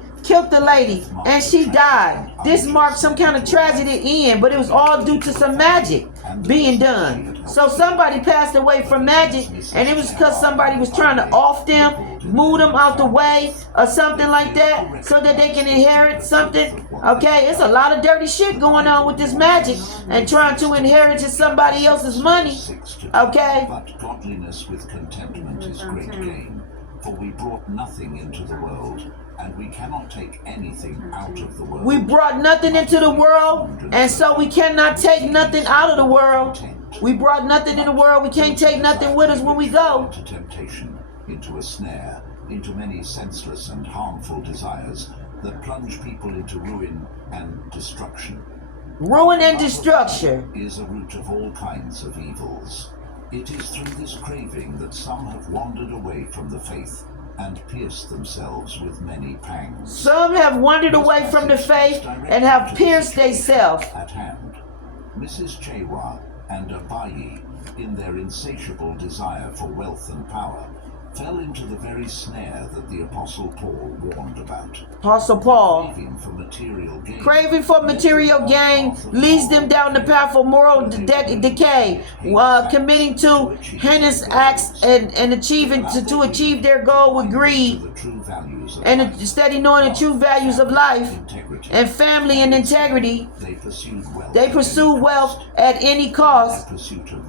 and she died. This marked some kind of tragedy end, but it was all due to some magic being done. So somebody passed away from magic, and it was because somebody was trying to off them, move them out the way, or something like that, so that they can inherit something. Okay, it's a lot of dirty shit going on with this magic, and trying to inherit somebody else's money. Okay. But godliness with contentment is great gain, for we brought nothing into the world, and we cannot take anything out of the world. We brought nothing into the world, and so we cannot take nothing out of the world. We brought nothing in the world, we can't take nothing with us when we go. Into temptation, into a snare, into many senseless and harmful desires that plunge people into ruin and destruction. Ruin and destruction is a root of all kinds of evils. It is through this craving that some have wandered away from the faith and pierced themselves with many pangs. Some have wandered away from the faith and have pierced themselves. At hand, Mrs. Chewa and Abayi, in their insatiable desire for wealth and power, fell into the very snare that the Apostle Paul warned about. Apostle Paul. Craving for material gain Leads them down the path of moral decay, committing to heinous acts and achieving to achieve their goal with greed, and steady knowing the true values of life and family and integrity. They pursue wealth at any cost.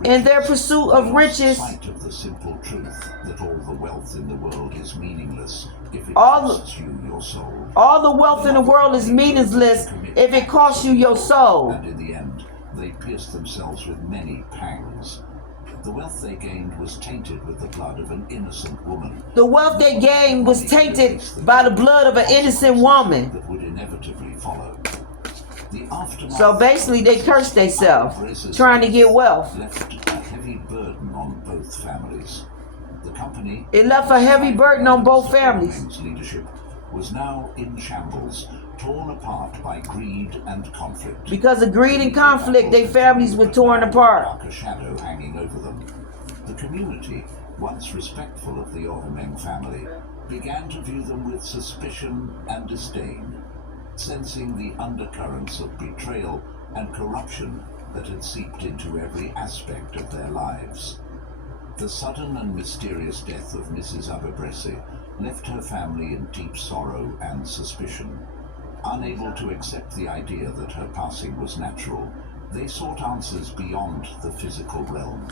In their pursuit of riches, the simple truth that all the wealth in the world is meaningless if it All- costs you your soul. all the wealth in the world is meaningless if it costs you your soul. And in the end, they pierced themselves with many pangs. The wealth they gained was tainted with the blood of an innocent woman. The wealth they gained was tainted by the blood of an innocent woman. That would inevitably follow. The aftermath So basically, they cursed themselves trying to get wealth. left a heavy burden on both families. The company, It left a heavy burden on both families. leadership was now in shambles, torn apart by greed and conflict. Because of greed and conflict, their families were torn apart. Dark a shadow hanging over them. The community, once respectful of the Ormeng family, began to view them with suspicion and disdain, sensing the undercurrents of betrayal and corruption that had seeped into every aspect of their lives. The sudden and mysterious death of Mrs. Abebrese left her family in deep sorrow and suspicion. Unable to accept the idea that her passing was natural, they sought answers beyond the physical realm.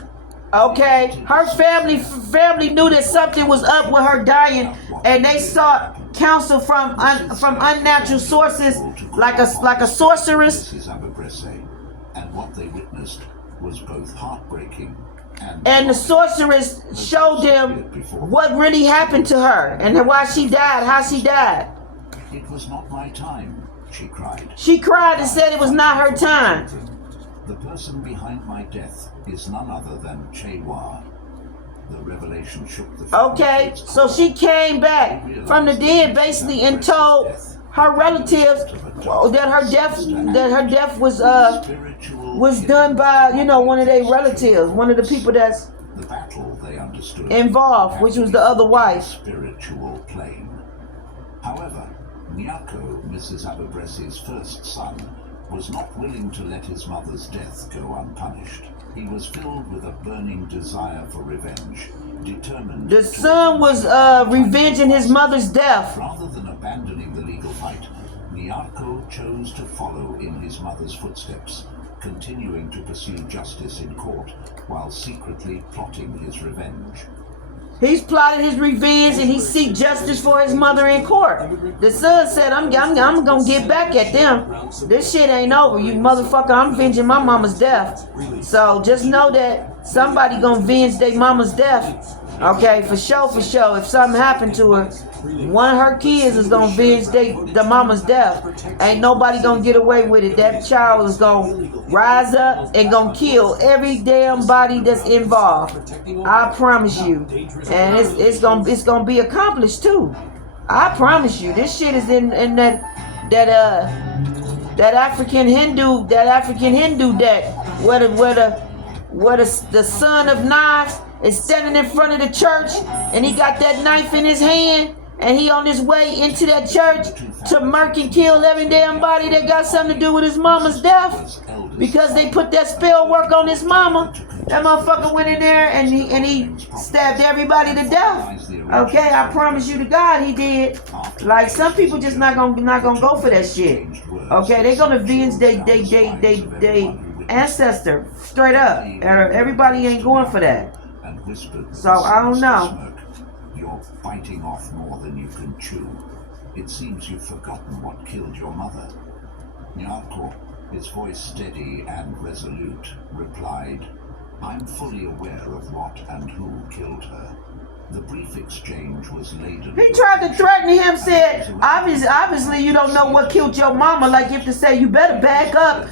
Okay, her family knew that something was up with her dying, and they sought counsel from unnatural sources, like a sorceress. Mrs. Abebrese, and what they witnessed was both heartbreaking And the sorceress showed them what really happened to her and why she died, how she died. It was not my time, she cried. She cried and said it was not her time. The person behind my death is none other than Chewa. The revelation shook the Okay, so she came back from the dead basically and told her relatives that her death was done by, one of their relatives, one of the people that's the battle they understood involved, which was the other wife. Spiritual plane. However, Nyako, Mrs. Abebrese's first son, was not willing to let his mother's death go unpunished. He was filled with a burning desire for revenge, determined. The son was revenging his mother's death. Rather than abandoning the legal fight, Nyako chose to follow in his mother's footsteps, continuing to pursue justice in court while secretly plotting his revenge. He's plotted his revenge and he seek justice for his mother in court. The son said, I'm gonna get back at them. This shit ain't over, you motherfucker. I'm avenging my mama's death. So just know that somebody gonna avenge their mama's death. Okay, for sure, for sure. If something happened to her, one of her kids is gonna avenge the mama's death. Ain't nobody gonna get away with it. That child is gonna rise up and gonna kill every damn body that's involved. I promise you. And it's gonna be accomplished too. I promise you. This shit is in that African Hindu deck where the son of knives is standing in front of the church and he got that knife in his hand and he on his way into that church to murk and kill every damn body that got something to do with his mama's death because they put that spell work on his mama. That motherfucker went in there and he stabbed everybody to death. Okay, I promise you to God he did. Like some people just not gonna go for that shit. Okay, they gonna avenge they ancestor straight up. Everybody ain't going for that. So I don't know. You're biting off more than you can chew. It seems you've forgotten what killed your mother. Nyako, his voice steady and resolute, replied, I'm fully aware of what and who killed her. The brief exchange was laden. He tried to threaten him, said, obviously you don't know what killed your mama, like if to say you better back up,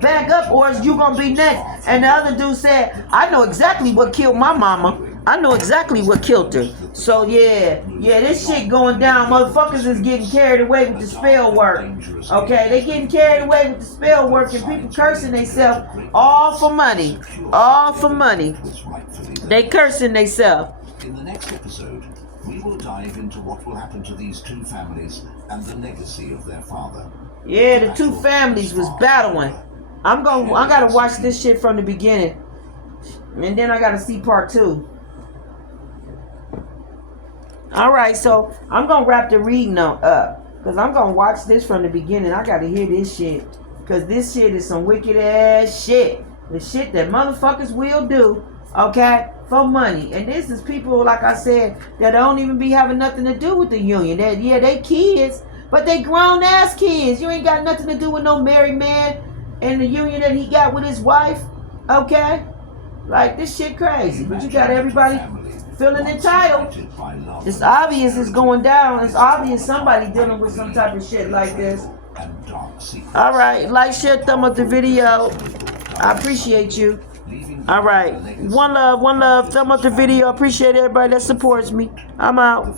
back up, or you gonna be next. And the other dude said, I know exactly what killed my mama. I know exactly what killed her. So yeah, this shit going down. Motherfuckers is getting carried away with the spell work. Okay, they getting carried away with the spell work and people cursing themselves all for money. All for money. They cursing themselves. In the next episode, we will dive into what will happen to these two families and the legacy of their father. Yeah, the two families was battling. I gotta watch this shit from the beginning. And then I gotta see part 2. Alright, so I'm gonna wrap the reading up. Because I'm gonna watch this from the beginning. I gotta hear this shit. Because this shit is some wicked ass shit. The shit that motherfuckers will do, okay, for money. And this is people, like I said, that don't even be having nothing to do with the union. They kids, but they grown ass kids. You ain't got nothing to do with no married man and the union that he got with his wife, okay? Like, this shit crazy. But you got everybody feeling entitled. It's obvious it's going down. It's obvious somebody dealing with some type of shit like this. Alright, like, share, thumb up the video. I appreciate you. Alright, one love, thumb up the video. I appreciate everybody that supports me. I'm out.